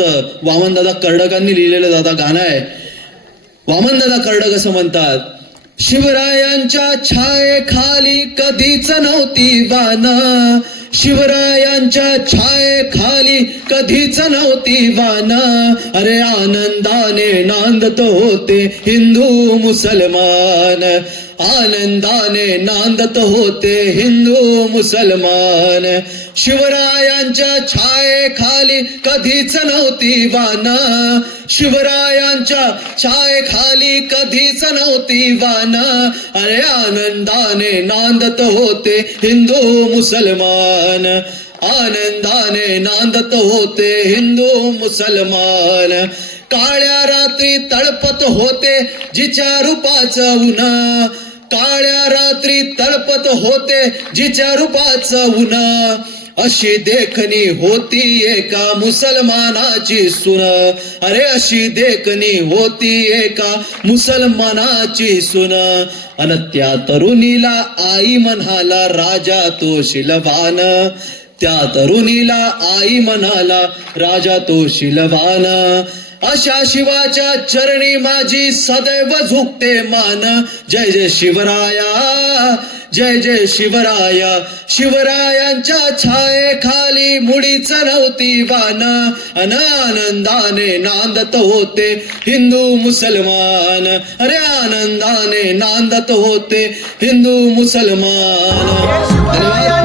नावाचं वामनदादा कर्डकांनी लिहिलेलं दादा गाणं आहे. वामनदादा कर्डक असं म्हणतात शिवरायांच्या छायेखाली कधीच नव्हती वान. शिवरायांच्या छायेखाली कधीच नव्हती वाना. अरे आनंदाने नांदत होते हिंदू मुसलमान. आनंदाने नांदत होते हिंदू मुसलमान. शिवरायांच्या छायेखाली कधीच नव्हती वाना. शिवरायांच्या छायेखाली कधीच नव्हती वाना. अरे आनंदाने नांदत होते हिंदू मुसलमान. आनंदाने नांदत होते हिंदू मुसलमान। काळ्या रात्री तळपत होते जिच्या रूपाचं उन्हा काळ्या रात्री तळपत होते जिच्या रूपाचं उन्हा अशी देखणी होती एका मुसलमानाची सुन. अरे अशी देखणी होती एका मुसलमानाची सुन. अन त्या तरुणीला आई म्हणाला राजा तो शिलवान. त्या तरुणीला आई म्हणाला राजा तो शिलवान. अशा शिवाच्या चरणी माझी सदैव झुकते मान. जय जय शिवराया. जय जय शिवराया. शिवरायांच्या छायेखाली मुडीच नव्हती वान. अन आनंदाने नांदत होते हिंदू मुसलमान. अरे आनंदाने नांदत होते हिंदू मुसलमान. धन्यवाद.